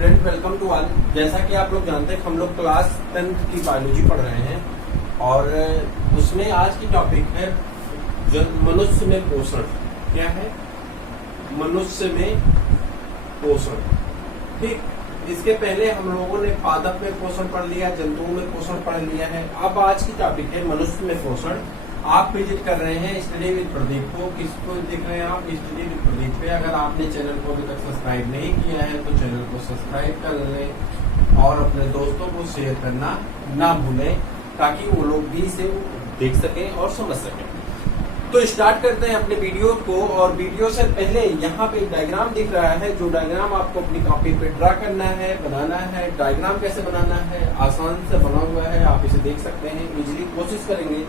Student, welcome to all. जैसा कि आप लोग जानते हैं हम लोग क्लास 10th की बायोलॉजी पढ़ रहे हैं और उसमें आज की टॉपिक है मनुष्य में पोषण। क्या है? मनुष्य में पोषण। ठीक, इसके पहले हम लोगों ने पादप में पोषण पढ़ लिया, जंतुओं में पोषण पढ़ लिया है। अब आज की टॉपिक है मनुष्य में पोषण। आप विजिट कर रहे हैं स्टडी विद प्रदीप को। किसको देख रहे हैं आप? स्टडी विद प्रदीप पे। अगर आपने चैनल को अभी तक सब्सक्राइब नहीं किया है तो चैनल को सब्सक्राइब कर लें और अपने दोस्तों को शेयर करना ना भूलें ताकि वो लोग भी इसे देख सकें और समझ सकें। तो स्टार्ट करते हैं अपने वीडियो को। और वीडियो से पहले यहाँ पे डायग्राम दिख रहा है, जो डायग्राम आपको अपनी कॉपी पे ड्रा करना है, बनाना है। डायग्राम कैसे बनाना है? आसान से बना हुआ है, आप इसे देख सकते हैं। इजीली कोशिश करेंगे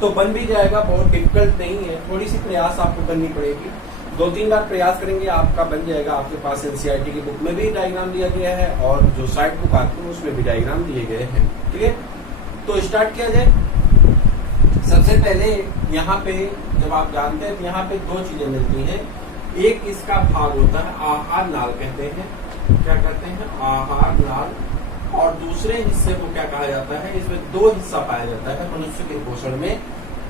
तो बन भी जाएगा, बहुत डिफिकल्ट नहीं है। थोड़ी सी प्रयास आपको करनी पड़ेगी, 2-3 बार प्रयास करेंगे आपका बन जाएगा। आपके पास एनसीईआरटी की बुक में भी डायग्राम दिया गया है और जो साइट बुक आती है उसमें भी डायग्राम दिए गए हैं। क्लियर? तो स्टार्ट किया जाए। सबसे पहले यहाँ पे जब आप जानते हैं यहाँ पे 2 चीजें मिलती हैं। एक इसका भाग होता है आहार नाल कहते हैं। क्या कहते हैं? आहार नाल। और दूसरे हिस्से को क्या कहा जाता है? इसमें 2 हिस्सा पाया जाता है मनुष्य के पोषण में।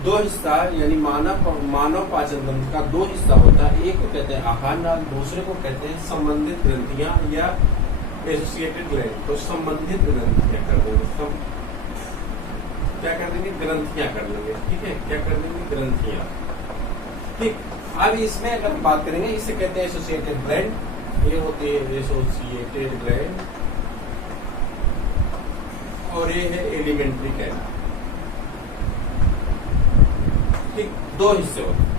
2 हिस्सा यानी मानव पाचन तंत्र का 2 हिस्सा होता है। एक को कहते हैं आहार नाल, दूसरे को कहते हैं संबंधित ग्रंथियां या एसोसिएटेड ग्लैंड। तो संबंधित ग्रंथियां कर देंगे, क्या कर देंगे? ग्रंथियां कर लेंगे। ठीक है, क्या कर देंगे? ग्रंथियां। ठीक, अब इसमें अगर हम बात करेंगे, इसे कहते हैं एसोसिएटेड ग्लैंड। ये होते हैं एसोसिएटेड ग्लैंड और ये है एलिमेंट्री कैनाल। ठीक, 2 हिस्से होते हैं,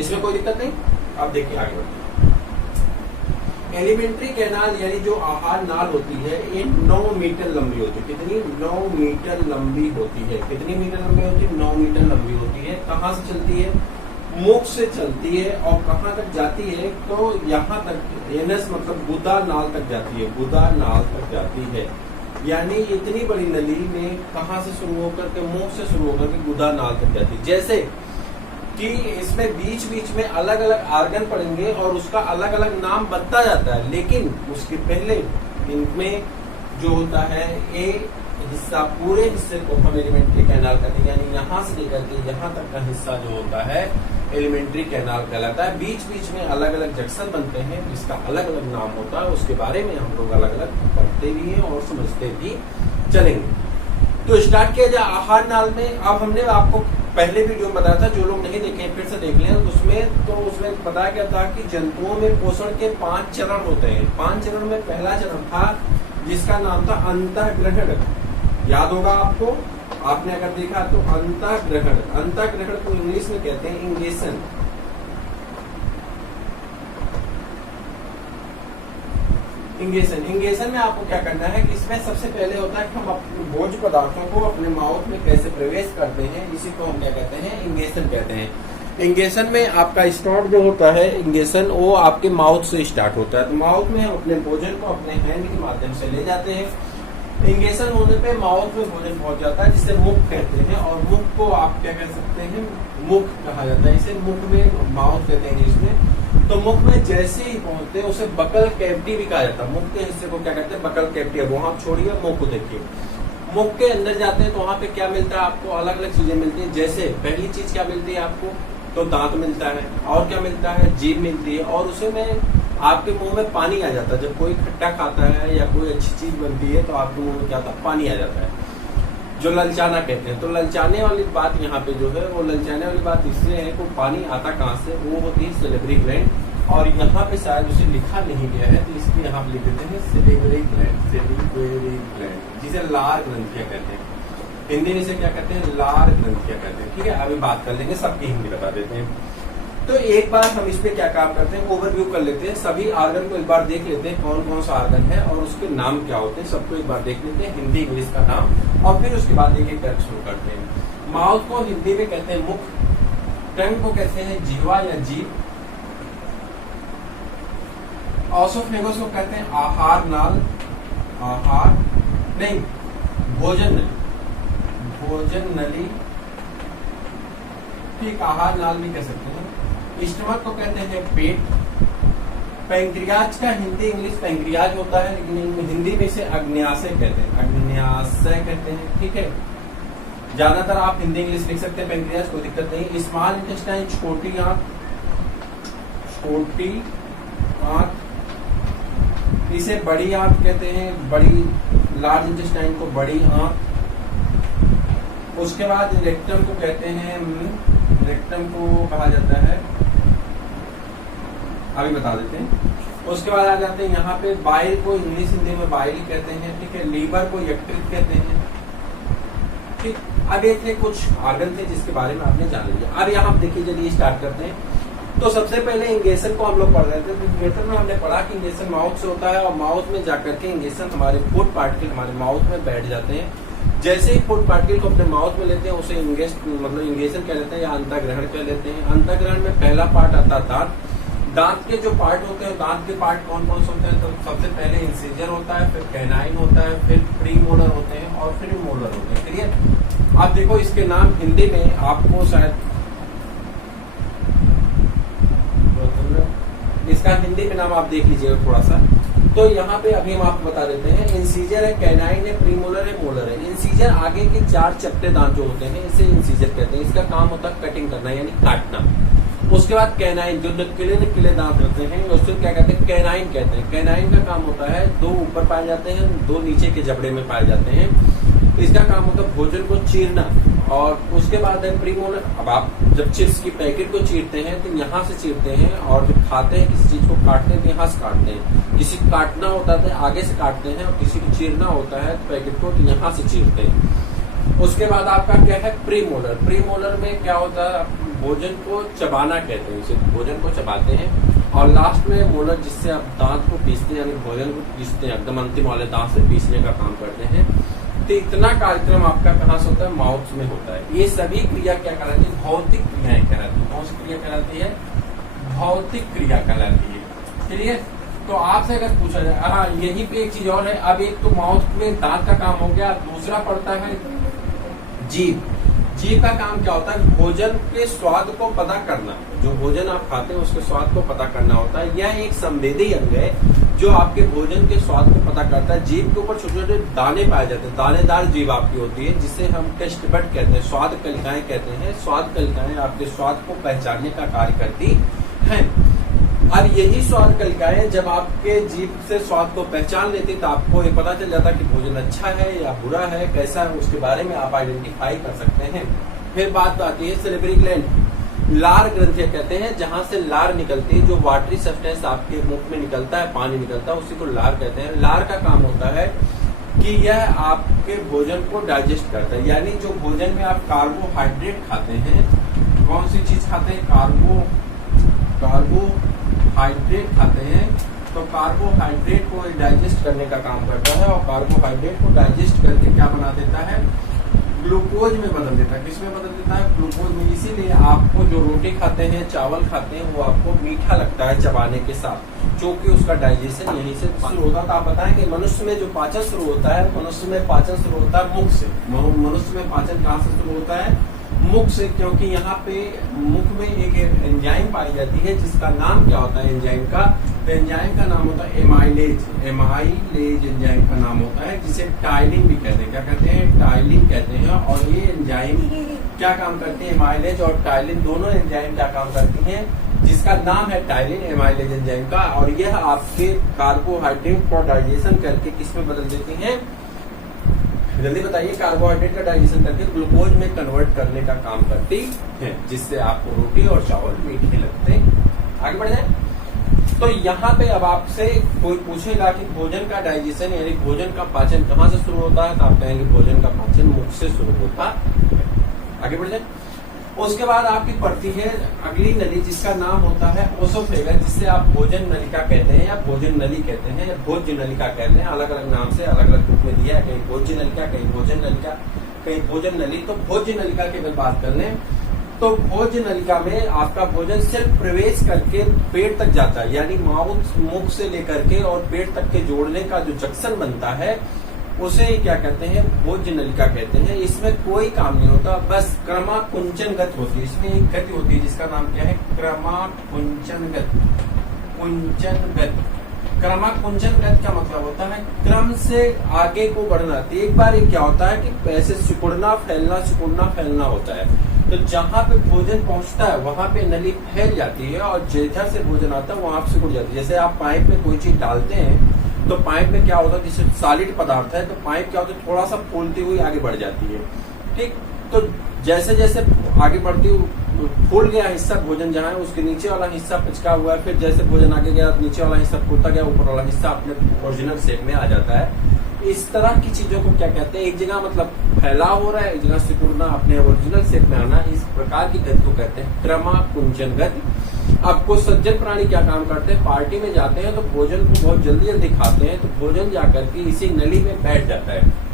इसमें कोई दिक्कत नहीं। अब देखिए आगे बढ़ते। एलिमेंट्री कैनाल यानी जो आहार नाल होती है, ये 9 मीटर लंबी होती है। कितनी? 9 मीटर लंबी होती है। कितनी मीटर लंबी होती है? 9 मीटर लंबी होती है। कहाँ से चलती है? मुख से चलती है। और कहाँ तक जाती है? तो यहाँ तक, एनस मतलब गुदा नाल तक जाती है। गुदा नाल तक जाती है। यानी इतनी बड़ी नली में कहाँ से शुरू होकर के, मुख से शुरू होकर के गुदा नाल तक जाती है। जैसे कि इसमें बीच बीच में अलग अलग आर्गन पड़ेंगे और उसका अलग अलग नाम बनता जाता है, लेकिन उसके पहले इनमें जो होता है ए हिस्सा, पूरे हिस्से को हम एलिमेंट्री कैनाल कहते हैं। यानी यहाँ से लेकर के यहाँ तक का हिस्सा जो होता है एलिमेंट्री कैनाल कहलाता है। बीच बीच में अलग अलग जंक्शन बनते हैं जिसका अलग अलग नाम होता है। उसके बारे में हम लोग अलग अलग पढ़ते भी हैं और समझते भी चलेंगे। तो स्टार्ट किया जाए आहार नाल में। अब हमने आपको पहले वीडियो में बताया था, जो लोग नहीं देखे फिर से देख लें। उसमें बताया गया था कि जंतुओं में पोषण के 5 चरण होते हैं। 5 चरण में पहला चरण था जिसका नाम था अंतःग्रहण। याद होगा आपको, आपने अगर देखा तो अंतःग्रहण। अंतःग्रहण को इंग्लिश में कहते हैं इंगेशन। इंगेशन में आपको क्या करना है कि इसमें सबसे पहले होता है कि हम अपने भोज्य पदार्थों को अपने माउथ में कैसे प्रवेश करते हैं, इसी को हम क्या कहते हैं? इंगेशन कहते हैं। इंगेशन में आपका स्टार्ट जो होता है, इंगेशन वो आपके माउथ से स्टार्ट होता है। तो माउथ में हम अपने भोजन को अपने हैंड के माध्यम से ले जाते हैं। इंगेशन होने पे माउथ में भोजन पहुंच जाता है, जिसे मुख कहते हैं। और मुख को आप क्या कह सकते हैं? मुख कहा जाता है। इसे मुख में, माउथ कहते हैं इंग्लिश में। तो मुख में जैसे ही पहुंचते हैं उसे बकल कैविटी भी कहा जाता है। मुख के हिस्से को क्या कहते हैं? Buccal cavity. अब वहां छोड़िए, मुख को देखिए। मुख के अंदर जाते हैं तो वहां पे क्या मिलता है आपको? अलग अलग चीजें मिलती है। जैसे पहली चीज क्या मिलती है आपको? तो दांत मिलता है। और क्या मिलता है? जीभ मिलती है। और उसे में आपके मुंह में पानी आ जाता है। जब कोई खट्टा खाता है या कोई अच्छी चीज बनती है तो आपके मुंह में क्या आता है? पानी आ जाता है, जो ललचाना कहते हैं। तो ललचाने वाली बात यहाँ पे जो है, वो ललचाने वाली बात इसलिए है कि पानी आता कहाँ से? वो होती है सेलेब्री ग्लैंड। और यहाँ पे शायद उसे लिखा नहीं गया है, तो इसलिए यहाँ लिख देते हैं सेलेब्री ग्लैंड। सेलेब्री ग्लैंड जिसे लार ग्रंथियां कहते हैं। हिंदी में इसे क्या कहते हैं? लार ग्रंथियां कहते हैं। ठीक है, अभी बात कर लेंगे, सबकी हिंदी बता देते हैं। तो एक बार हम इस पे क्या काम करते हैं? ओवरव्यू कर लेते हैं। सभी आर्गन को एक बार देख लेते हैं, कौन कौन सा आर्गन है और उसके नाम क्या होते हैं, सबको एक बार देख लेते हैं, हिंदी इंग्लिश का नाम। और फिर उसके बाद एक एक करके शुरू करते हैं। माउथ को हिंदी में कहते हैं मुख, टंग को कहते हैं जीवा या जीभ, ऑसोफेगस को कहते हैं आहार नाल, आहार नहीं भोजन नली, भोजन नली। ठीक, आहार नाल भी कह सकते हैं। स्टमक को कहते हैं पेट, पैंक्रियाज का हिंदी इंग्लिश पैंक्रियाज होता है, लेकिन हिंदी में इसे अग्न्याशय कहते हैं, अग्न्याशय कहते हैं। ठीक है, ज्यादातर आप हिंदी इंग्लिश लिख सकते हैं पैंक्रियाज, कोई दिक्कत नहीं। स्मॉल इंटेस्टाइन छोटी आंत, छोटी आंत, इसे बड़ी आंत कहते हैं, बड़ी लार्ज इंटेस्टाइन को बड़ी आंत। उसके बाद रेक्टम को कहते हैं, रेक्टम को कहा जाता है, अभी बता देते हैं। उसके बाद आ जाते हैं यहाँ पे बाइल को इंग्लिश हिंदी में बाइल कहते हैं। ठीक है, लीवर को यकृत कहते हैं। ठीक, अब ये थे कुछ ऑर्गन थे जिसके बारे में आपने जान लिया। अब यहाँ आप देखिए, चलिए स्टार्ट करते हैं। तो सबसे पहले इंगेशन को हम लोग पढ़ रहे थे। तो इंगेशन में हमने पढ़ा कि इंगेशन माउथ से होता है और माउथ में जाकर के इंगेशन हमारे फूड पार्टिकल हमारे माउथ में बैठ जाते हैं। जैसे ही फूड पार्टिकल को अपने माउथ में लेते हैं उसे इंगेशन कह लेते हैं या अंतःग्रहण कह लेते हैं। अंतःग्रहण में पहला पार्ट आता है दांत। दांत के जो पार्ट होते हैं, दांत के पार्ट कौन कौन से होते हैं? तो सबसे पहले इंसिजर होता है, फिर कैनाइन होता है, फिर प्रीमोलर होते हैं और फिर मोलर होते हैं। क्लियर? आप देखो इसके नाम हिंदी में आपको शायद इसका हिंदी में नाम आप देख लीजिएगा थोड़ा सा। तो यहाँ पे अभी हम आपको बता देते हैं, इंसीजर है, कैनाइन है, प्रीमोलर है, मोलर है। इंसीजर आगे के 4 चपटे दांत जो होते हैं इसे इंसीजर कहते हैं। इसका काम होता है कटिंग करना यानी काटना। उसके बाद कैनाइन जो नुकीले दांत होते हैं उसको क्या कहते हैं? कैनाइन कहते हैं। कैनाइन का काम होता है 2 ऊपर पाए जाते हैं, 2 नीचे के जबड़े में पाए जाते हैं। इसका काम होता है भोजन को चीरना। और उसके बाद है प्रीमोलर। अब आप जब चिप्स की पैकेट को चीरते हैं तो यहाँ से चीरते हैं, और जब खाते हैं किसी चीज को काटते हैं तो यहाँ से काटते हैं। किसी को काटना होता है तो आगे से काटते हैं, और किसी को चीरना होता है तो पैकेट को तो यहाँ से चीरते हैं। उसके बाद आपका क्या है? प्रीमोलर। प्रीमोलर में क्या होता है? भोजन को चबाना कहते हैं, इसे भोजन को चबाते हैं। और लास्ट में मोलर, जिससे आप दांत को पीसते हैं यानी भोजन को पीसते हैं, एकदम अंतिम वाले दांत से पीसने का काम करते हैं। तो इतना कार्यक्रम आपका कहाँ से होता है? माउथ में होता है। ये सभी क्रिया क्या कहलाती है? भौतिक क्रियाएं कहलाती है। कौन सी क्रिया कहलाती है? भौतिक क्रिया कहलाती है। चलिए, तो आपसे अगर पूछा जाए, हाँ यहीं पे एक चीज और है। अब एक तो माउथ में दांत का काम हो गया, दूसरा पड़ता है जीभ। जीभ का काम क्या होता है? भोजन के स्वाद को पता करना। जो भोजन आप खाते हैं उसके स्वाद को पता करना होता है। यह एक संवेदी अंग है जो आपके भोजन के स्वाद को पता करता है। जीभ के ऊपर छोटे छोटे दाने पाए जाते हैं, दानेदार जीभ आपकी होती है, जिसे हम टेस्ट बड कहते हैं, स्वाद कलिकाएं कहते हैं। स्वाद कलिकाएं आपके स्वाद को पहचानने का कार्य करती हैं। अब यही स्वाद कलिकाएं जब आपके जीभ से स्वाद को पहचान लेती तो आपको ये पता चल जाता कि भोजन अच्छा है या बुरा है, कैसा है, उसके बारे में आप आइडेंटिफाई कर सकते हैं। फिर बात आती है सेलिब्री ग्लैंड। लार ग्रंथियां कहते हैं, जहां से लार निकलती है, जो वाटरी सब्सटेंस आपके मुख में निकलता है, पानी निकलता है, उसी को लार कहते हैं। लार का काम होता है कि यह आपके भोजन को डाइजेस्ट करता है। यानी जो भोजन में आप कार्बोहाइड्रेट खाते हैं, कौन सी चीज खाते हैं? कार्बोहाइड्रेट खाते हैं, तो कार्बोहाइड्रेट को डाइजेस्ट करने का काम करता है। और कार्बोहाइड्रेट को डाइजेस्ट करके क्या बना देता है? ग्लूकोज में बदल देता है। किसमें बदल देता है? ग्लूकोज में। इसीलिए आपको जो रोटी खाते हैं, चावल खाते हैं, वो आपको मीठा लगता है चबाने के साथ, क्योंकि उसका डाइजेशन यहीं से शुरू होता है। तो आप बताएंगे मनुष्य में जो पाचन शुरू होता है, मनुष्य में पाचन शुरू होता है मुख से। मनुष्य में पाचन कहाँ से शुरू होता है? मुख से, क्योंकि यहाँ पे मुख में एक एंजाइम पाई जाती है जिसका नाम क्या होता है एंजाइम का? तो एंजाइम का नाम होता है एमाइलेज। एमाइलेज एंजाइम का नाम होता है, जिसे टाइलिन भी कहते हैं। क्या कहते हैं? टाइलिन कहते हैं। और ये एंजाइम क्या काम करते हैं? एमाइलेज और टाइलिन दोनों एंजाइम क्या काम करती हैं? जिसका नाम है टाइलिन, एमाइलेज एंजाइम का। और यह आपके कार्बोहाइड्रेट को डाइजेशन करके किसमें बदल देती है? जल्दी बताइए। कार्बोहाइड्रेट का डाइजेशन करके ग्लूकोज में कन्वर्ट करने का काम करती है, जिससे आपको रोटी और चावल मीठे लगते हैं। आगे बढ़ जाए। तो यहाँ पे अब आपसे कोई पूछेगा कि भोजन का डाइजेशन यानी भोजन का पाचन कहाँ से शुरू होता है, तो आप कहेंगे भोजन का पाचन मुख से शुरू होता है। आगे बढ़ जाए। उसके बाद आपकी पड़ती है अगली नली, जिसका नाम होता है ओसोफेगस, जिससे आप भोजन नलिका कहते हैं या भोजन नली कहते हैं या भोज्य नलिका कहते हैं। अलग अलग नाम से अलग अलग रूप में दिया है, कहीं भोज्य नलिका, कहीं भोजन नलिका, कहीं भोजन नली। तो भोज्य नलिका की अगर बात कर लें तो भोज्य नलिका में आपका भोजन सिर्फ प्रवेश करके पेट तक जाता है, यानी माउथ मुख से लेकर के और पेट तक के जोड़ने का जो जंक्शन बनता है उसे क्या कहते हैं? भोज्य नलिका कहते हैं। इसमें कोई काम नहीं होता, बस क्रमाकुंचन गति होती है। इसमें एक गति होती है जिसका नाम क्या है? क्रमाकुंचन गति। कुंचनगत। क्रमाकुंचनगत का मतलब होता है क्रम से आगे को बढ़ना। तो एक बार क्या होता है कि ऐसे सिकुड़ना फैलना होता है। तो जहां पे भोजन पहुंचता है वहां पे नली फैल जाती है और जिधर से भोजन आता है वहां पे सिकुड़ जाती है। जैसे आप पाइप में कोई चीज डालते हैं तो पाइप में क्या होता है, जैसे सॉलिड पदार्थ है तो पाइप क्या होता है थोड़ा सा फूलती हुई आगे बढ़ जाती है। ठीक, तो जैसे जैसे आगे बढ़ती हुई फूल गया हिस्सा भोजन जहाँ है उसके नीचे वाला हिस्सा पिचका हुआ है, फिर जैसे भोजन आगे गया नीचे वाला हिस्सा फूलता गया, ऊपर वाला हिस्सा अपने ओरिजिनल शेप में आ जाता है। इस तरह की चीजों को क्या कहते हैं, एक जगह मतलब फैलाव हो रहा है, एक जगह सिकुड़ना, अपने ओरिजिनल शेप में आना, इस प्रकार की गति को कहते हैं क्रमाकुंचन गति। अब कुछ सज्जन प्राणी क्या काम करते हैं, पार्टी में जाते हैं तो भोजन को बहुत जल्दी जल्दी खाते हैं, तो भोजन जाकर के इसी नली में बैठ जाता है।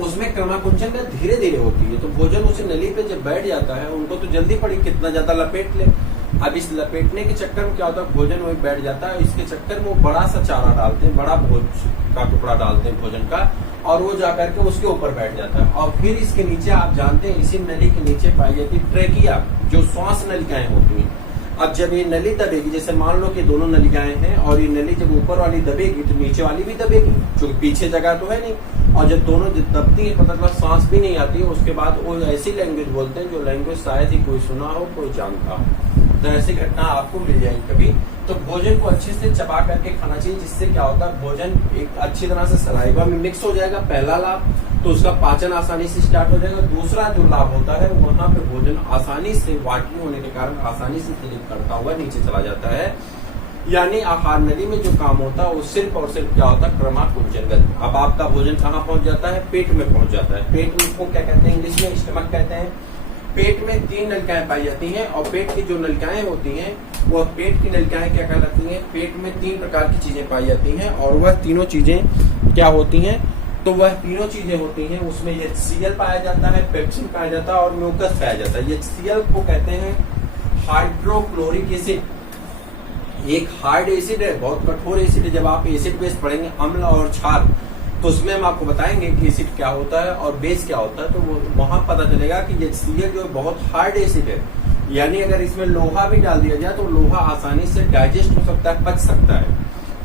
उसमें क्रमाकुंचन में धीरे धीरे होती है, तो भोजन उस नली पे जब बैठ जाता है उनको तो जल्दी पड़ी कितना ज्यादा लपेट ले। अब इस लपेटने के चक्कर में क्या होता है, भोजन वही बैठ जाता है। इसके चक्कर में वो बड़ा सा चारा डालते हैं, बड़ा भोज का टुकड़ा डालते हैं भोजन का, और वो जाकर के उसके ऊपर बैठ जाता है। और फिर इसके नीचे आप जानते हैं इसी नली के नीचे पाई जाती है ट्रेकिया, जो श्वास नलिकाएं होती हैं। अब जब ये नली दबेगी, जैसे मान लो कि दोनों नलिकाएं हैं और ये नली जब ऊपर वाली दबेगी तो नीचे वाली भी दबेगी, क्योंकि पीछे जगह तो है नहीं। और जब दोनों दबती है पता चला सांस भी नहीं आती है, उसके बाद वो ऐसी लैंग्वेज बोलते हैं जो लैंग्वेज शायद ही कोई सुना हो, कोई जानता हो। तो ऐसी घटना आपको मिल जाएगी कभी। तो भोजन को अच्छे से चबा करके खाना चाहिए, जिससे क्या होता है भोजन एक अच्छी तरह से सलाइवा में मिक्स हो जाएगा, पहला लाभ। तो उसका पाचन आसानी से स्टार्ट हो जाएगा। दूसरा जो लाभ होता है वहां पे भोजन आसानी से वाटी होने के कारण आसानी से क्लिक करता हुआ नीचे चला जाता है। यानी आहार नली में जो काम होता है वो सिर्फ और सिर्फ क्या होता है, क्रमाकुंचन गति। अब आपका भोजन कहाँ पहुंच जाता है, पेट में पहुंच जाता है। पेट में को क्या कहते हैं, इंग्लिश में स्टमक कहते हैं। पेट में 3 नलिकाएं पाई जाती हैं, और पेट की जो नलिकाएं होती हैं वो पेट की नलिकाएं क्या कहलाती हैं, पेट में 3 प्रकार की चीजें पाई जाती हैं, और वह तीनों चीजें क्या होती हैं, तो वह तीनों चीजें होती हैं। उसमें HCl पाया जाता है, पेप्सिन पाया जाता है और म्यूकस पाया जाता है। HCl को कहते हैं हाइड्रोक्लोरिक एसिड। एक हार्ड एसिड है, बहुत कठोर एसिड है। जब आप एसिड बेस पढ़ेंगे अम्ल और क्षार, तो उसमें हम आपको बताएंगे कि एसिड क्या होता है और बेस क्या होता है, तो वो वहां पता चलेगा कि HCl जो है बहुत हार्ड एसिड है। यानी अगर इसमें लोहा भी डाल दिया जाए तो लोहा आसानी से डाइजेस्ट हो सकता है, पच सकता है।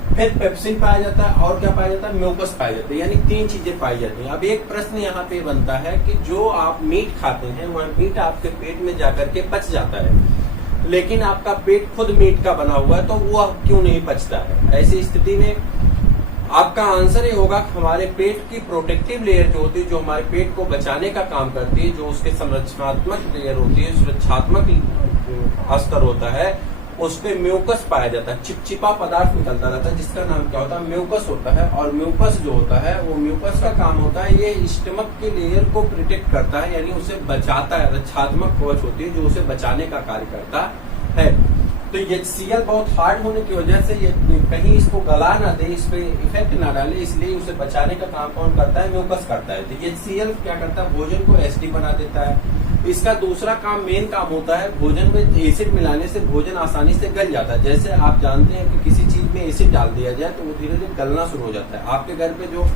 फिर पेप्सिन पाया जाता है, और क्या पाया जाता है, म्यूकस पाया जाता है। यानी 3 चीजें पाई जाती हैं। अब एक प्रश्न यहाँ पे बनता है कि जो आप मीट खाते हैं वह मीट आपके पेट में जाकर के पच जाता है, लेकिन आपका पेट खुद मीट का बना हुआ है, तो वो क्यों नहीं पचता है। ऐसी स्थिति में आपका आंसर ये होगा कि हमारे पेट की प्रोटेक्टिव लेयर जो होती है, जो हमारे पेट को बचाने का काम करती है, जो उसके संरचनात्मक लेयर होती है, सुरक्षात्मक स्तर होता है, उस पे म्यूकस पाया जाता है। चिपचिपा पदार्थ निकलता रहता है जिसका नाम क्या होता है, म्यूकस होता है। और म्यूकस जो होता है वो म्यूकस का काम होता है, ये स्टमक के लेयर को प्रोटेक्ट करता है, यानी उसे बचाता है। रक्षात्मक कवच होती है जो उसे बचाने का कार्य करता है। तो HCl बहुत हार्ड होने की वजह से ये कहीं इसको गला ना दे, इस पे इफेक्ट ना डाले, इसलिए उसे बचाने का काम कौन करता है, म्यूकस करता है। तो HCl क्या करता है, भोजन को एसिडिक बना देता है। इसका दूसरा काम, मेन काम होता है, भोजन में एसिड मिलाने से भोजन आसानी से गल जाता है। जैसे आप जानते हैं कि किसी चीज में एसिड डाल दिया जाए तो वो धीरे धीरे गलना शुरू हो जाता है। आपके घर पे जो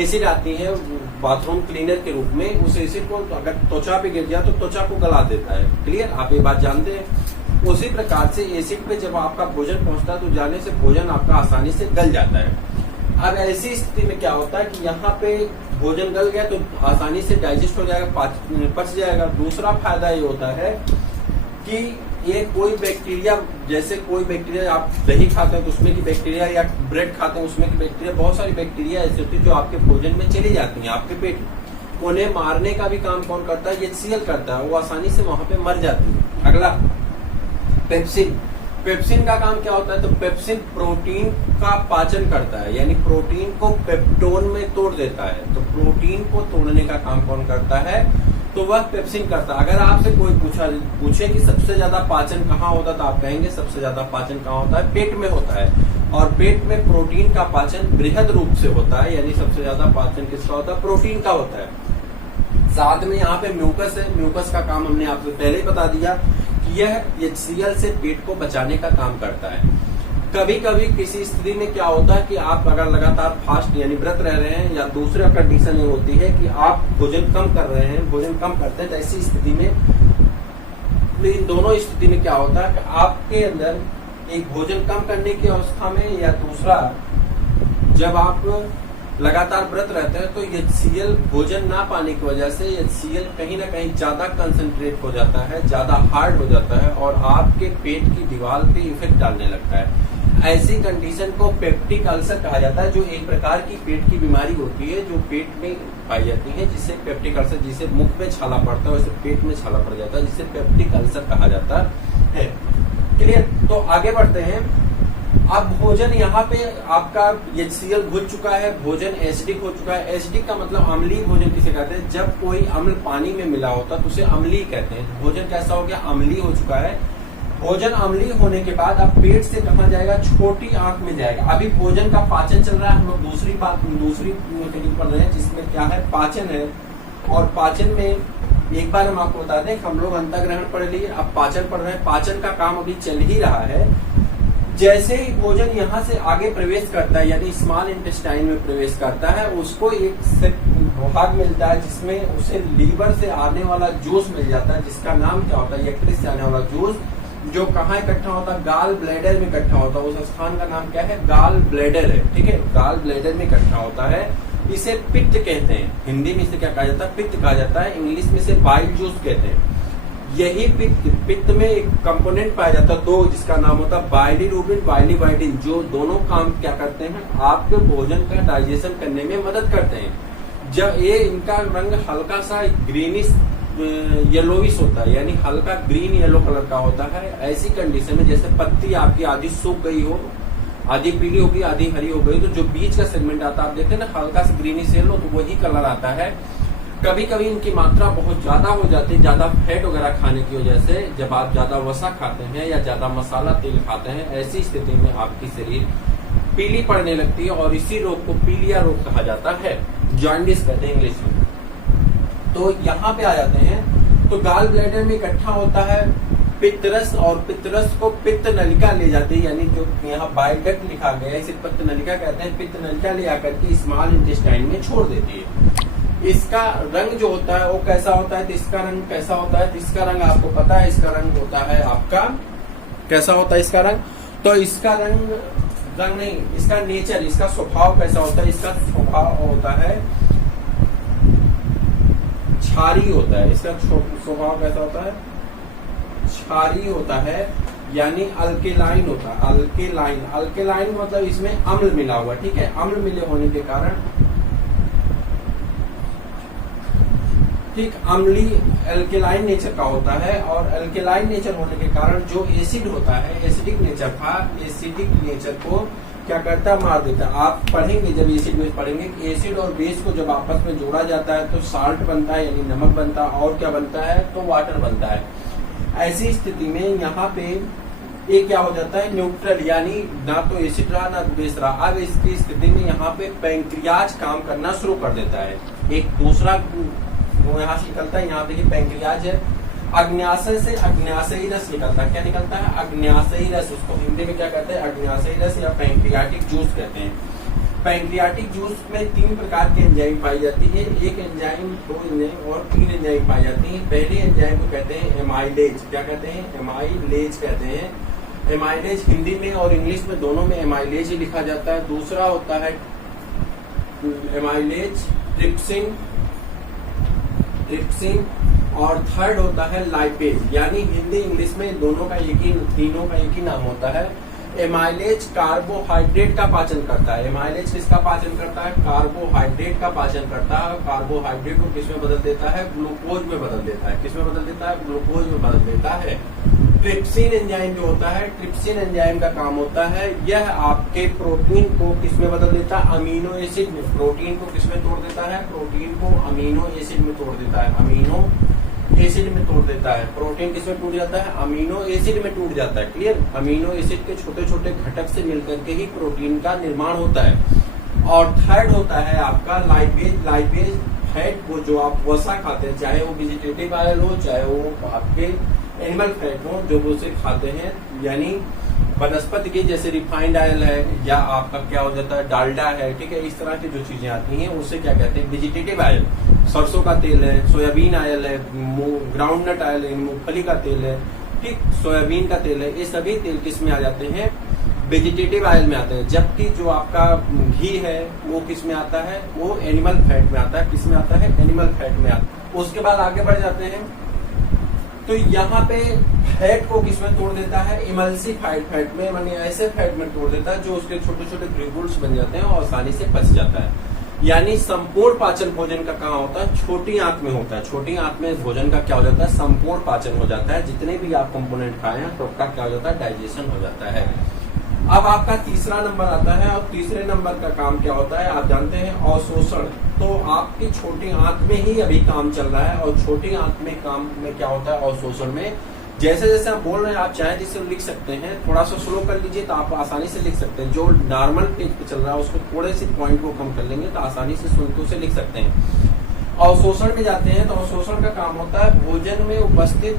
एसिड आती है बाथरूम क्लीनर के रूप में, उस एसिड को अगर त्वचा पे गिर जाए तो त्वचा को गला देता है। क्लियर, आप ये बात जानते हैं। उसी प्रकार से एसिड पे जब आपका भोजन पहुंचता है तो जाने से भोजन आपका आसानी से गल जाता है। अब ऐसी स्थिति में क्या होता है कि यहाँ पे भोजन गल गया तो आसानी से डाइजेस्ट हो जाएगा, पच जाएगा। दूसरा फायदा ये होता है कि ये कोई बैक्टीरिया, जैसे कोई बैक्टीरिया, आप दही खाते हैं तो उसमें की बैक्टीरिया, या ब्रेड खाते हैं उसमें की बैक्टीरिया, बहुत सारी बैक्टीरिया ऐसी होती है जो आपके भोजन में चली जाती है आपके पेट में। उन्हें मारने का भी काम कौन करता है, HCl करता है। वो आसानी से वहां पे मर जाती है। अगला पेप्सिन। पेप्सिन का काम क्या होता है, तो पेप्सिन प्रोटीन का पाचन करता है, यानी प्रोटीन को पेप्टोन में तोड़ देता है। तो प्रोटीन को तोड़ने का काम कौन करता है, तो वह पेप्सिन करता है। अगर आपसे कोई पूछे कि सबसे ज्यादा पाचन कहाँ होता है, तो आप कहेंगे सबसे ज्यादा पाचन कहाँ होता है, पेट में होता है। और पेट में प्रोटीन का पाचन बृहद रूप से होता है, यानी सबसे ज्यादा पाचन किसका होता है, प्रोटीन का होता है। साथ में यहाँ पे म्यूकस है। म्यूकस का काम हमने आपको पहले ही बता दिया कि यह HCl से पेट को बचाने का काम करता है। कभी कभी किसी स्थिति में क्या होता है कि आप अगर लगातार फास्ट यानी व्रत रह रहे हैं, या दूसरा कंडीशन ये होती है कि आप भोजन कम कर रहे हैं, भोजन कम करते हैं, तो ऐसी स्थिति में, इन दोनों स्थिति में क्या होता है कि आपके अंदर एक भोजन कम करने की अवस्था में, या दूसरा जब आप लगातार व्रत रहते हैं तो HCl भोजन ना पाने की वजह से HCl कहीं ना कहीं ज्यादा कंसंट्रेट हो जाता है, ज्यादा हार्ड हो जाता है और आपके पेट की दीवार पे इफेक्ट डालने लगता है। ऐसी कंडीशन को पेप्टिक अल्सर कहा जाता है, जो एक प्रकार की पेट की बीमारी होती है जो पेट में पाई जाती है, जिससे पेप्टिक अल्सर, जिसे मुख में छाला पड़ता है वैसे पेट में छाला पड़ जाता है, जिसे पेप्टिक अल्सर कहा जाता है। क्लियर? तो आगे बढ़ते हैं। अब भोजन यहाँ पे आपका HCl घुल चुका है, भोजन एसिडिक हो चुका है। एसिडिक का मतलब अम्लीय भोजन किसे कहते हैं? जब कोई अम्ल पानी में मिला होता तो उसे अम्लीय कहते हैं। भोजन कैसा हो गया? अम्लीय हो चुका है। भोजन अम्लीय होने के बाद अब पेट से कहाँ जाएगा? छोटी आंत में जाएगा। अभी भोजन का पाचन चल रहा है, हम लोग दूसरी टेक्निक पढ़ रहे हैं जिसमें क्या है? पाचन है। और पाचन में एक बार हम आपको बता दें, हम लोग अंतःग्रहण पढ़ लिए, अब पाचन पढ़ रहे हैं। पाचन का काम अभी चल ही रहा है। जैसे ही भोजन यहाँ से आगे प्रवेश करता है, यानी स्मॉल इंटेस्टाइन में प्रवेश करता है, उसको एक भाग मिलता है जिसमें उसे लीवर से आने वाला जूस मिल जाता है, जिसका नाम क्या होता है? यकृत से आने वाला जूस, जो कहाँ इकट्ठा होता है? गाल ब्लैडर में इकट्ठा होता है। उस स्थान का नाम क्या है? गाल ब्लैडर है। ठीक है, गाल ब्लैडर में इकट्ठा होता है। इसे पित्त कहते हैं। हिंदी में इसे क्या कहा जाता है? पित्त कहा जाता है। इंग्लिश में इसे बाइल जूस कहते हैं। यही पित्त में एक कंपोनेंट पाया जाता है दो, जिसका नाम होता है बाइलिरुबिन, बाइलिवाइडिन, जो दोनों काम क्या करते हैं? आपके भोजन का डाइजेशन करने में मदद करते हैं। जब ये इनका रंग हल्का सा ग्रीनिश येलोविश होता है, यानी हल्का ग्रीन येलो कलर का होता है। ऐसी कंडीशन में जैसे पत्ती आपकी आधी सूख गई हो, आधी पीली होगी, आधी हरी हो गई, तो जो बीच का सेगमेंट आता है आप देखते हैं ना, हल्का सा ग्रीनिश येलो, तो वही कलर आता है। कभी कभी इनकी मात्रा बहुत ज्यादा हो जाती है, ज्यादा फैट वगैरह खाने की वजह से। जब आप ज्यादा वसा खाते हैं या ज्यादा मसाला तेल खाते हैं, ऐसी स्थिति में आपकी शरीर पीली पड़ने लगती है और इसी रोग को पीलिया रोग कहा जाता है, जॉन्डिस कहते हैं इंग्लिश में। तो यहाँ पे आ जाते हैं, तो गाल ब्लैडर में इकट्ठा होता है पित्तरस, और पित्तरस को पित्त नलिका ले जाती है, यानी जो यहाँ बाइल डक्ट लिखा गया है इसे पित्त नलिका कहते हैं। पित्त नलिका ले आकर के स्मॉल इंटेस्टाइन में छोड़ देती है। इसका रंग जो होता है वो कैसा होता है? तो इसका रंग कैसा होता है? तो इसका रंग आपको पता है, इसका रंग होता है आपका कैसा होता है इसका रंग? तो इसका रंग नहीं, इसका नेचर, इसका स्वभाव कैसा होता है? इसका स्वभाव होता है क्षारीय होता है। इसका स्वभाव कैसा होता है? क्षारीय होता है, यानी अल्केलाइन होता है। अल्केलाइन मतलब इसमें अम्ल मिला हुआ, ठीक है। अम्ल मिले होने के कारण ठीक अम्लीय एल्केलाइन नेचर का होता है, और एल्केलाइन नेचर होने के कारण जो एसिड होता है, एसिडिक नेचर था, एसिडिक नेचर को क्या करता है? मार देता है। आप पढ़ेंगे जब एसिड बेस पढ़ेंगे, एसिड और बेस को जब आपस में जोड़ा जाता है तो साल्ट बनता है, यानी नमक बनता है, और क्या बनता है? तो वाटर बनता है। ऐसी स्थिति में यहाँ पे ये क्या हो जाता है? न्यूट्रल, यानी ना तो एसिड रहा ना बेस रहा। अब इसकी स्थिति में यहाँ पे पैंक्रियाज काम करना शुरू कर देता है। एक दूसरा वो यहाँ से निकलता है, यहाँ देखिए पैंक्रियाज है। अग्न्याशय से अग्न्याशयी रस निकलता है। क्या निकलता है? अग्न्याशयी रस। उसको हिंदी में क्या कहते हैं? अग्न्याशयी रस या पैंक्रियाटिक जूस कहते हैं। पैंक्रियाटिक जूस में 3 प्रकार की एंजाइम पाई जाती है। एक एंजाइम, 2 एंजाइम और 3 एंजाइम पाई जाती है। पहले एंजाइम को कहते हैं एमाइलेज। क्या कहते हैं? एमाइलेज कहते हैं। एमाइलेज हिंदी में और इंग्लिश में दोनों में एमाइलेज ही लिखा जाता है। दूसरा होता है एमाइलेज ट्रिप्सिन, और थर्ड होता है लाइपेज, यानी हिंदी इंग्लिश में दोनों का तीनों का एक ही नाम होता है। एमाइलेज कार्बोहाइड्रेट का पाचन करता है। एमाइलेज किसका पाचन करता है? कार्बोहाइड्रेट का पाचन करता है। कार्बोहाइड्रेट को किसमें बदल देता है? ग्लूकोज में बदल देता है। किसमें बदल देता है? ग्लूकोज में बदल देता है। ट्रिप्सिन एंजाइम जो होता है, ट्रिप्सिन एंजाइम का काम होता है, यह आपके प्रोटीन को किसमें बदल देता है? अमीनो एसिड में। प्रोटीन को किसमें तोड़ देता है? प्रोटीन को अमीनो एसिड में तोड़ देता है। अमीनो एसिड में तोड़ देता है। प्रोटीन किसमें टूट जाता है? अमीनो एसिड में टूट जाता है। क्लियर? अमीनो एसिड के छोटे छोटे घटक से मिलकर के ही प्रोटीन का निर्माण होता है। और थर्ड होता है आपका लाइपेज। लाइपेज फैट को जो आप वसा खाते हैं, चाहे वो वेजिटेटिव ऑयल हो, चाहे वो आपके एनिमल फैट हो, जो उसे खाते हैं, यानी वनस्पति की, जैसे रिफाइंड ऑयल है, या आपका क्या हो जाता है डालडा है, ठीक है, इस तरह की जो चीजें आती हैं उसे क्या कहते हैं? Vegetative oil. सरसों का तेल है, सोयाबीन ऑयल है, ग्राउंडनट ऑयल है, मूंगफली का तेल है, ठीक, सोयाबीन का तेल है, ये सभी तेल किस में आ जाते हैं, वेजिटेटिव ऑयल में आते हैं। जबकि जो आपका घी है वो किस में आता है, वो एनिमल फैट में आता है। किस में आता है, एनिमल फैट में आता है। उसके बाद आगे बढ़ जाते हैं तो यहाँ पे फैट को किस में तोड़ देता है, इमल्सिफाइड फैट में, माने ऐसे फैट में तोड़ देता है जो उसके छोटे छोटे ग्रेन्यूल्स बन जाते हैं और आसानी से पच जाता है। यानी संपूर्ण पाचन भोजन का कहाँ होता है, छोटी आंत में होता है। छोटी आंत में भोजन का क्या हो जाता है, संपूर्ण पाचन हो जाता है। जितने भी आप कंपोनेंट खाए हैं तो उसका क्या हो जाता है, डाइजेशन हो जाता है। अब आपका तीसरा नंबर आता है और तीसरे नंबर का काम क्या होता है, आप जानते हैं, अवशोषण। तो आपकी छोटी आंत में ही अभी काम चल रहा है और छोटी आंत में काम में क्या होता है, अवशोषण में। जैसे जैसे हम बोल रहे हैं, आप चाहे जिससे लिख सकते हैं, थोड़ा सा स्लो कर लीजिए तो आप आसानी से लिख सकते हैं। जो नॉर्मल पेज पे चल रहा है उसको थोड़े से पॉइंट को कम कर लेंगे तो आसानी से सुन के उसे लिख सकते हैं। अवशोषण में जाते हैं तो अवशोषण का काम होता है भोजन में उपस्थित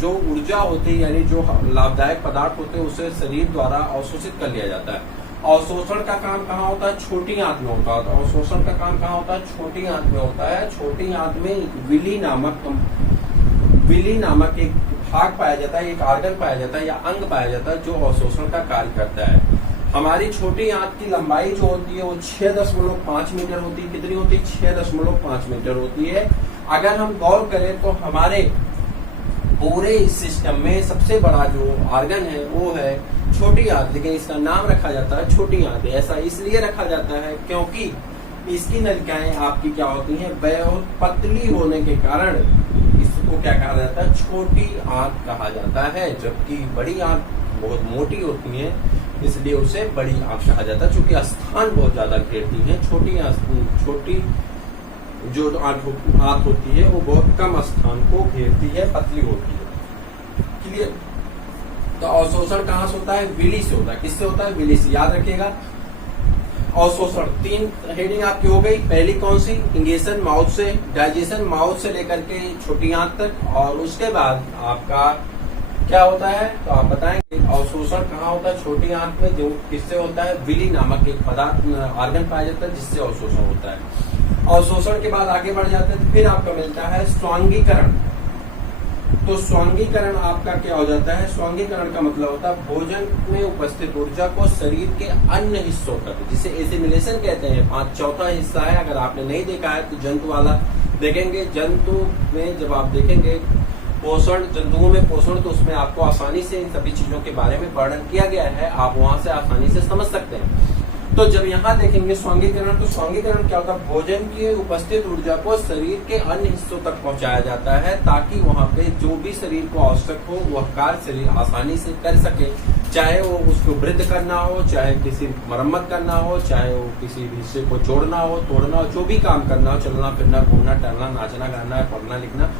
जो ऊर्जा होती है, यानी जो लाभदायक पदार्थ होते हैं, उसे शरीर द्वारा अवशोषित कर लिया जाता है। अवशोषण का काम कहाँ होता है, छोटी आंत में होता है। तो अवशोषण का काम कहाँ होता है, छोटी आंत में होता है। छोटी आंत में विली नामक एक भाग पाया जाता है, एक ऑर्गन पाया जाता है या अंग पाया जाता है जो अवशोषण का कार्य करता है। हमारी छोटी आंत की लंबाई जो होती है वो 6.5 मीटर होती है। कितनी होती है, 6.5 मीटर होती है। अगर हम गौर करें तो हमारे पूरे इस सिस्टम में सबसे बड़ा जो ऑर्गन है वो है छोटी आंत, लेकिन इसका नाम रखा जाता है छोटी आंत। ऐसा इसलिए रखा जाता है क्योंकि इसकी नलिकाएं आपकी क्या होती हैं, बहुत पतली होने के कारण इसको क्या कहा जाता है, छोटी आंत कहा जाता है। जबकि बड़ी आंत बहुत मोटी होती है, इसलिए उसे बड़ी आंत कहा जाता है, क्योंकि स्थान बहुत ज्यादा घेरती है। छोटी जो आंत होती है वो बहुत कम स्थान को घेरती है, पतली होती है। क्लियर। तो अवशोषण कहाँ से होता है, विली से होता है। किससे होता है, विली से। याद रखिएगा, अवशोषण 3 हेडिंग आपकी हो गई। पहली कौन सी, इंगेशन माउथ से, डाइजेशन माउथ से लेकर के छोटी आंत तक, और उसके बाद आपका क्या होता है, तो आप बताएंगे अवशोषण कहाँ होता है, छोटी आंत में, जो किससे होता है, विली नामक एक पदार्थ ऑर्गन पाया जाता है जिससे अवशोषण होता है। अवशोषण के बाद आगे बढ़ जाते हैं तो फिर आपका मिलता है स्वांगीकरण। तो स्वांगीकरण आपका क्या हो जाता है, स्वांगीकरण का मतलब होता है भोजन में उपस्थित ऊर्जा को शरीर के अन्य हिस्सों तक, जिसे एसिमिलेशन कहते हैं। चौथा हिस्सा है, अगर आपने नहीं देखा है तो जंतु वाला देखेंगे। जंतु में जब आप देखेंगे पोषण, जंतुओं में पोषण, तो उसमें आपको आसानी से इन सभी चीजों के बारे में वर्णन किया गया है, आप वहां से आसानी से समझ सकते हैं। तो जब यहाँ देखेंगे स्वांगीकरण, तो स्वांगीकरण क्या होता है, भोजन की उपस्थित ऊर्जा को शरीर के अन्य हिस्सों तक पहुंचाया जाता है, ताकि वहाँ पे जो भी शरीर को आवश्यक हो वह कार्य शरीर आसानी से कर सके। चाहे वो उसको वृद्धि करना हो, चाहे किसी मरम्मत करना हो, चाहे वो किसी हिस्से को जोड़ना हो, तोड़ना हो, जो भी काम करना हो, चलना फिरना, घूमना टहलना, नाचना गाना, पढ़ना लिखना,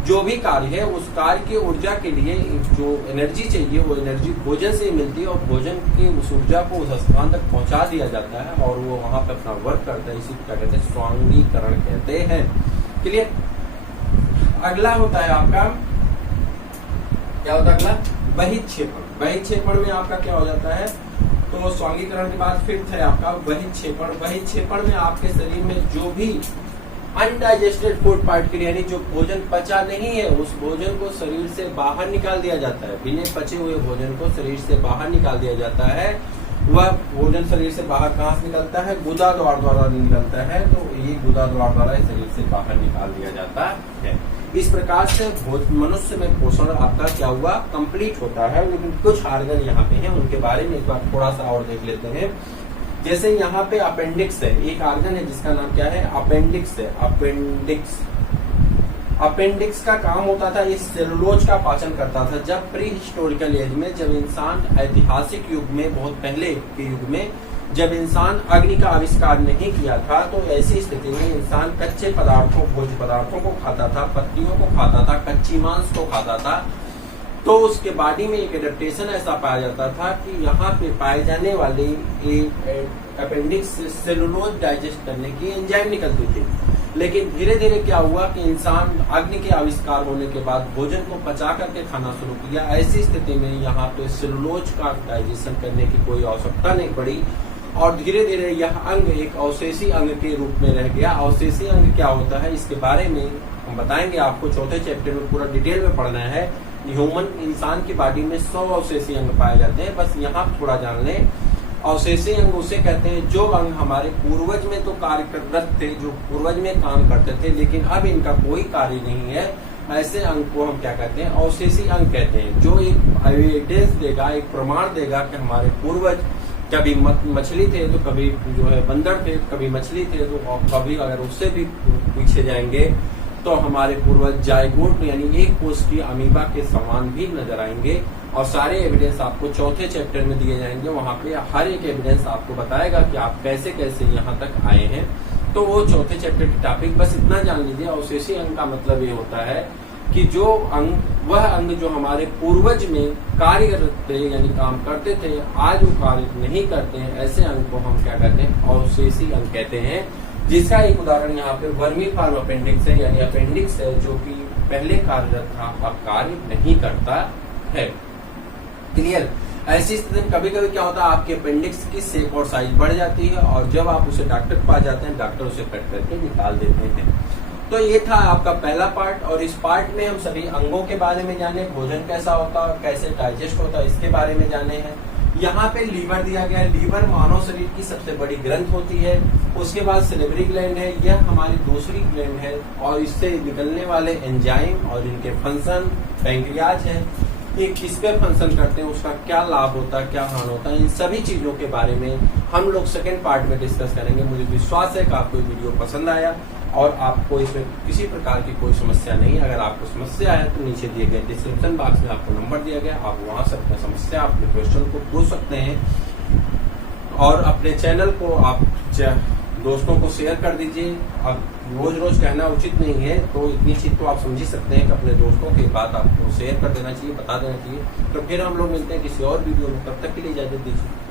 जो भी कार्य है, उस कार्य की ऊर्जा के लिए जो एनर्जी चाहिए वो एनर्जी भोजन से ही मिलती है, और भोजन की उस ऊर्जा को उस स्थान तक पहुंचा दिया जाता है और वो वहां पर अपना वर्क करता है। इसी को क्या कहते हैं, स्वांगीकरण कहते हैं। क्लियर। अगला होता है आपका, क्या होता है अगला, बहिक्षेपण। बहिक्षेपण में आपका क्या हो जाता है, तो स्वांगीकरण के बाद फिर है आपका बहिक्षेपण। बहिक्षेपण में आपके शरीर में जो भी अनडाइजेस्टेड फूड पार्टिकल, यानी जो भोजन पचा नहीं है, उस भोजन को शरीर से बाहर निकाल दिया जाता है। बिना पचे हुए भोजन को शरीर से बाहर निकाल दिया जाता है। वह भोजन शरीर से बाहर कहाँ से निकलता है, गुदा द्वारा निकलता है। तो ये गुदा द्वारा शरीर से बाहर निकाल दिया जाता है। इस प्रकार से मनुष्य में पोषण आपका क्या हुआ, कंप्लीट होता है। लेकिन कुछ ऑर्गन यहाँ पे हैं, उनके बारे में एक बार थोड़ा सा और देख लेते हैं। जैसे यहाँ पे अपेंडिक्स है, एक ऑर्गन है जिसका नाम क्या है, अपेंडिक्स है। अपेंडिक्स का काम होता था, ये सेलुलोज का पाचन करता था। जब प्री हिस्टोरिकल एज में, जब इंसान ऐतिहासिक युग में, बहुत पहले के युग में, जब इंसान अग्नि का आविष्कार नहीं किया था, तो ऐसी स्थिति में इंसान कच्चे पदार्थों, भोज्य पदार्थों को खाता था, पत्तियों को खाता था, कच्ची मांस को खाता था। तो उसके बॉडी में एक एडेप्टेशन ऐसा पाया जाता था कि यहाँ पे पाए जाने वाले अपेंडिक्स से सेलुलोज डाइजेस्ट करने की एंजाइम निकलती थी। लेकिन धीरे धीरे क्या हुआ कि इंसान अग्नि के आविष्कार होने के बाद भोजन को पचा करके खाना शुरू किया। ऐसी स्थिति में यहाँ पे सेलुलोज का डाइजेशन करने की कोई आवश्यकता नहीं पड़ी और धीरे धीरे यह अंग एक अवशेषी अंग के रूप में रह गया। अवशेषी अंग क्या होता है, इसके बारे में हम बताएंगे आपको, चौथे चैप्टर में पूरा डिटेल में पढ़ना है। ह्यूमन इंसान की बॉडी में 100 अवशेषी अंग पाए जाते हैं। बस यहाँ थोड़ा जान लें, अवशेषी अंग उसे कहते हैं जो अंग हमारे पूर्वज में तो कार्यरत थे, जो पूर्वज में काम करते थे, लेकिन अब इनका कोई कार्य नहीं है। ऐसे अंग को हम क्या कहते हैं? अवशेषी अंग कहते हैं, जो एक एविडेंस देगा, एक प्रमाण देगा कि हमारे पूर्वज कभी मछली थे तो कभी जो है बंदर थे, कभी मछली थे तो, और कभी अगर उससे भी पीछे जाएंगे तो हमारे पूर्वज जायगोट यानी एक कोष की अमीबा के समान भी नजर आएंगे। और सारे एविडेंस आपको चौथे चैप्टर में दिए जाएंगे। वहां पे हर एक एविडेंस आपको बताएगा कि आप कैसे कैसे यहाँ तक आए हैं। तो वो चौथे चैप्टर की टॉपिक, बस इतना जान लीजिए। अवशेषी अंग का मतलब ये होता है कि जो अंग, वह अंग जो हमारे पूर्वज में कार्यरत थे यानी काम करते थे, आज वो कार्य नहीं करते हैं, ऐसे अंग को हम क्या कहते हैं? अवशेषी अंग कहते हैं। जिसका एक उदाहरण यहाँ पे वर्मीफॉर्म अपेंडिक्स है, यानी अपेंडिक्स है जो कि पहले कार्यरत था, अब कार्य नहीं करता है। क्लियर? ऐसी स्थिति में कभी कभी क्या होता है, आपके अपेंडिक्स की शेप और साइज बढ़ जाती है, और जब आप उसे डॉक्टर के पास जाते हैं, डॉक्टर उसे कट करके निकाल देते हैं। तो ये था आपका पहला पार्ट, और इस पार्ट में हम सभी अंगों के बारे में जाने, भोजन कैसा होता है, कैसे डाइजेस्ट होता है, इसके बारे में जाने हैं। यहाँ पे लीवर दिया गया है। लीवर मानव शरीर की सबसे बड़ी ग्रंथ होती है। उसके बाद सेलेब्री ग्लैंड है, यह हमारी दूसरी ग्लैंड है, और इससे निकलने वाले एंजाइम और इनके फंक्शन, पैंक्रियाज है, ये किस पे फंक्शन करते हैं, उसका क्या लाभ होता है, क्या हानि होता है, इन सभी चीजों के बारे में हम लोग सेकंड पार्ट में डिस्कस करेंगे। मुझे विश्वास है कि आपको ये वीडियो पसंद आया और आपको इसमें किसी प्रकार की कोई समस्या नहीं। अगर आपको समस्या है तो नीचे दिए गए डिस्क्रिप्शन बॉक्स में आपको नंबर दिया गया, आप वहां से अपनी समस्या, अपने क्वेश्चन को पूछ सकते हैं। और अपने चैनल को आप दोस्तों को शेयर कर दीजिए। अब रोज रोज कहना उचित नहीं है, तो इतनी चीज तो आप समझ ही सकते हैं कि अपने दोस्तों की बात आपको शेयर कर देना चाहिए, बता देना चाहिए। तो फिर हम लोग मिलते हैं किसी और वीडियो में, तब तक के लिए इजाजत दीजिए।